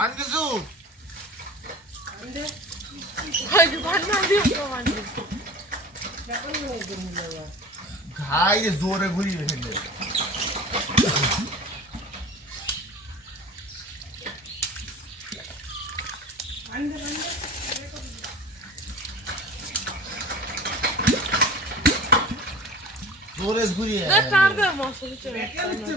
Hande Su. Hande. Hayır ben nerede yapıyorum anne? Haydi zora vuruyor şimdi. Hande hande. Zora vuruyor. Ne tarda mı olsun? Bekle bitti.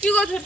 কি কথা